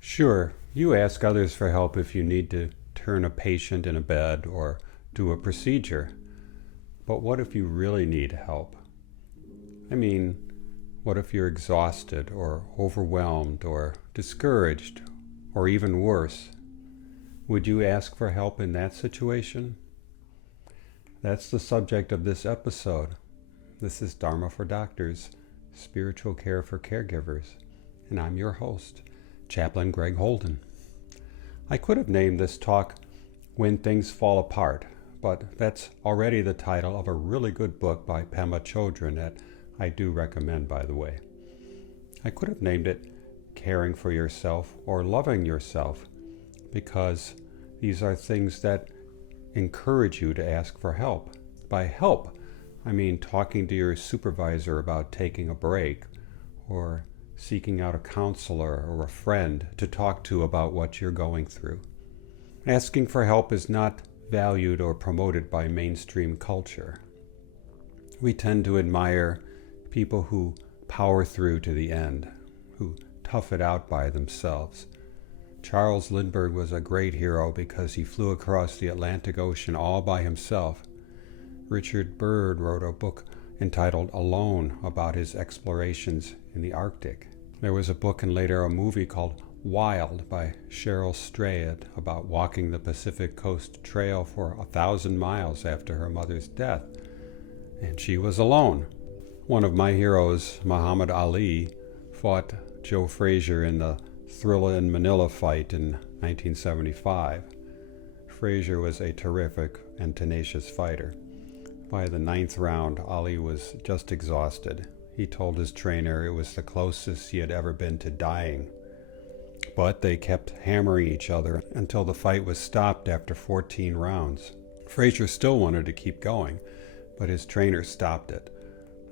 Sure, you ask others for help if you need to turn a patient in a bed or do a procedure. But what if you really need help? I mean, what if you're exhausted or overwhelmed or discouraged or even worse? Would you ask for help in that situation? That's the subject of this episode. This is Dharma for Doctors, Spiritual Care for Caregivers, and I'm your host, Chaplain Greg Holden. I could have named this talk When Things Fall Apart, but that's already the title of a really good book by Pema Chodron that I do recommend, by the way. I could have named it Caring for Yourself or Loving Yourself, because these are things that encourage you to ask for help. By help, I mean talking to your supervisor about taking a break, or seeking out a counselor or a friend to talk to about what you're going through. Asking for help is not valued or promoted by mainstream culture. We tend to admire people who power through to the end, who tough it out by themselves. Charles Lindbergh was a great hero because he flew across the Atlantic Ocean all by himself. Richard Byrd wrote a book entitled Alone about his explorations in the Arctic. There was a book and later a movie called Wild by Cheryl Strayed about walking the Pacific Coast Trail for 1,000 miles after her mother's death. And she was alone. One of my heroes, Muhammad Ali, fought Joe Frazier in the Thrilla in Manila fight in 1975. Frazier was a terrific and tenacious fighter. By the 9th round, Ali was just exhausted. He told his trainer it was the closest he had ever been to dying. But they kept hammering each other until the fight was stopped after 14 rounds. Frazier still wanted to keep going, but his trainer stopped it.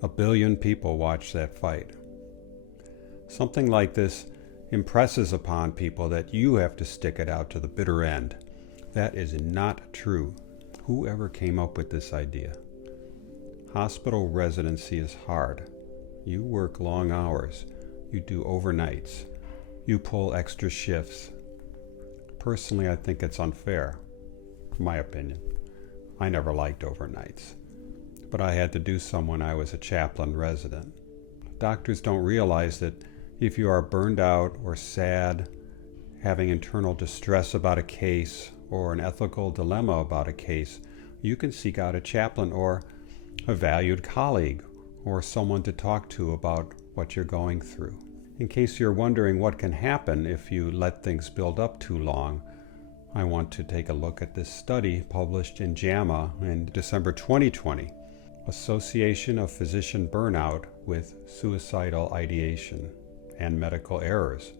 1 billion people watched that fight. Something like this impresses upon people that you have to stick it out to the bitter end. That is not true. Whoever came up with this idea? Hospital residency is hard. You work long hours. You do overnights. You pull extra shifts. Personally, I think it's unfair. My opinion. I never liked overnights. But I had to do some when I was a chaplain resident. Doctors don't realize that if you are burned out or sad, having internal distress about a case, or an ethical dilemma about a case, you can seek out a chaplain or a valued colleague or someone to talk to about what you're going through. In case you're wondering what can happen if you let things build up too long, I want to take a look at this study published in JAMA in December 2020, Association of Physician Burnout with Suicidal Ideation and Medical Errors.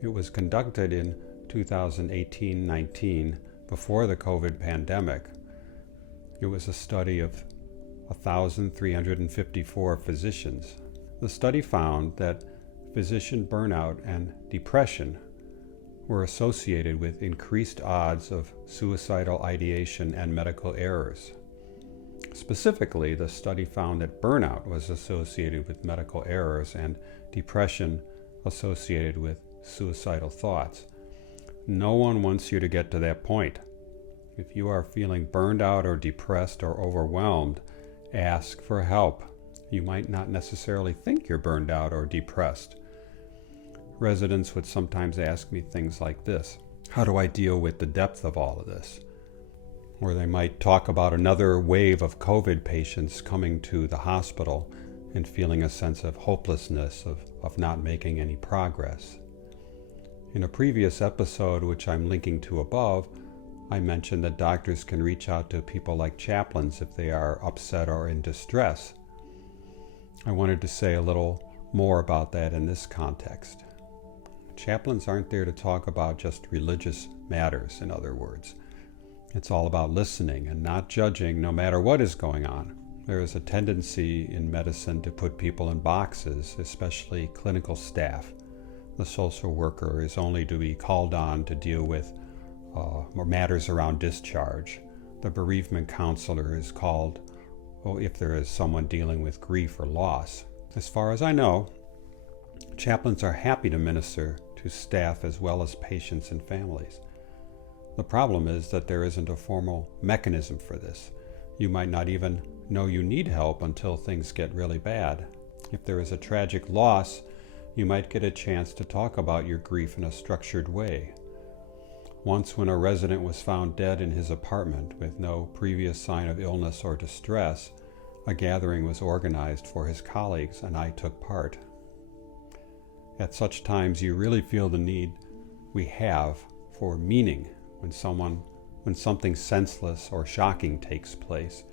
It was conducted in 2018-19, before the COVID pandemic. It was a study of 1,354 physicians. The study found that physician burnout and depression were associated with increased odds of suicidal ideation and medical errors. Specifically, the study found that burnout was associated with medical errors and depression associated with suicidal thoughts. No one wants you to get to that point. If you are feeling burned out or depressed or overwhelmed, ask for help. You might not necessarily think you're burned out or depressed. Residents would sometimes ask me things like this: how do I deal with the depth of all of this? Or they might talk about another wave of COVID patients coming to the hospital and feeling a sense of hopelessness, of not making any progress. In a previous episode, which I'm linking to above, I mentioned that doctors can reach out to people like chaplains if they are upset or in distress. I wanted to say a little more about that in this context. Chaplains aren't there to talk about just religious matters, in other words. It's all about listening and not judging no matter what is going on. There is a tendency in medicine to put people in boxes, especially clinical staff. The social worker is only to be called on to deal with more matters around discharge. The bereavement counselor is called if there is someone dealing with grief or loss. As far as I know, chaplains are happy to minister to staff as well as patients and families. The problem is that there isn't a formal mechanism for this. You might not even know you need help until things get really bad. If there is a tragic loss, you might get a chance to talk about your grief in a structured way. Once, when a resident was found dead in his apartment with no previous sign of illness or distress, a gathering was organized for his colleagues and I took part. At such times, you really feel the need we have for meaning when something senseless or shocking takes place.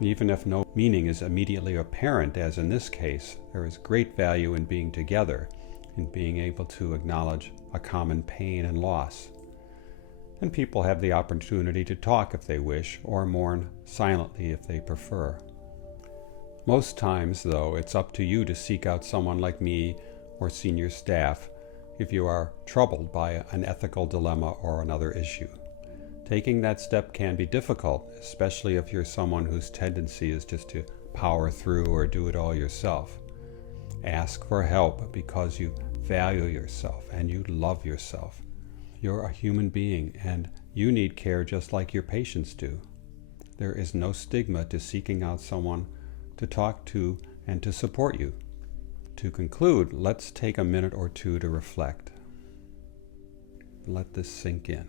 Even if no meaning is immediately apparent, as in this case, there is great value in being together, in being able to acknowledge a common pain and loss. And people have the opportunity to talk if they wish, or mourn silently if they prefer. Most times, though, it's up to you to seek out someone like me or senior staff if you are troubled by an ethical dilemma or another issue. Taking that step can be difficult, especially if you're someone whose tendency is just to power through or do it all yourself. Ask for help because you value yourself and you love yourself. You're a human being and you need care just like your patients do. There is no stigma to seeking out someone to talk to and to support you. To conclude, let's take a minute or two to reflect. Let this sink in.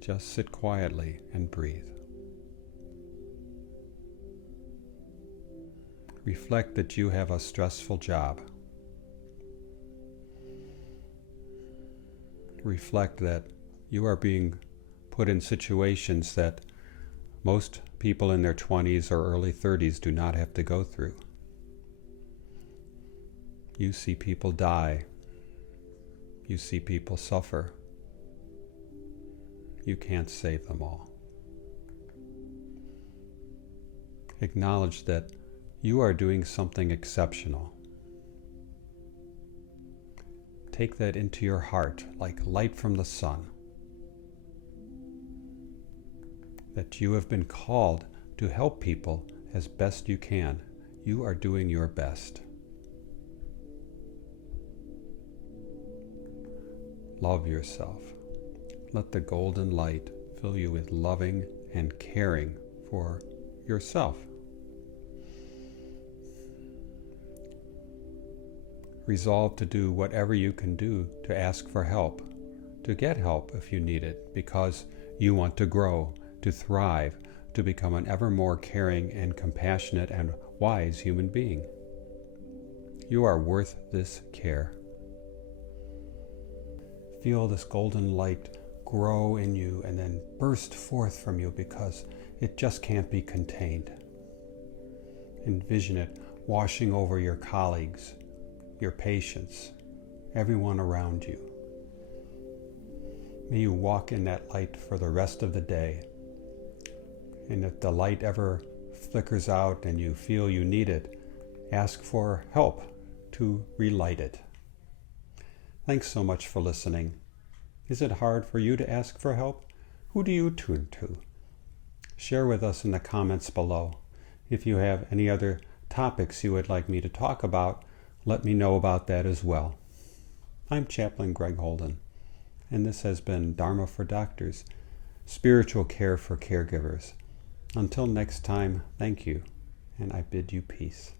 Just sit quietly and breathe. Reflect that you have a stressful job. Reflect that you are being put in situations that most people in their 20s or early 30s do not have to go through. You see people die. You see people suffer. You can't save them all. Acknowledge that you are doing something exceptional. Take that into your heart like light from the sun. That you have been called to help people as best you can. You are doing your best. Love yourself. Let the golden light fill you with loving and caring for yourself. Resolve to do whatever you can do to ask for help, to get help if you need it, because you want to grow, to thrive, to become an ever more caring and compassionate and wise human being. You are worth this care. Feel this golden light grow in you and then burst forth from you because it just can't be contained. Envision it washing over your colleagues, your patients, everyone around you. May you walk in that light for the rest of the day. And if the light ever flickers out and you feel you need it, ask for help to relight it. Thanks so much for listening. Is it hard for you to ask for help? Who do you turn to? Share with us in the comments below. If you have any other topics you would like me to talk about, let me know about that as well. I'm Chaplain Greg Holden, and this has been Dharma for Doctors, Spiritual Care for Caregivers. Until next time, thank you, and I bid you peace.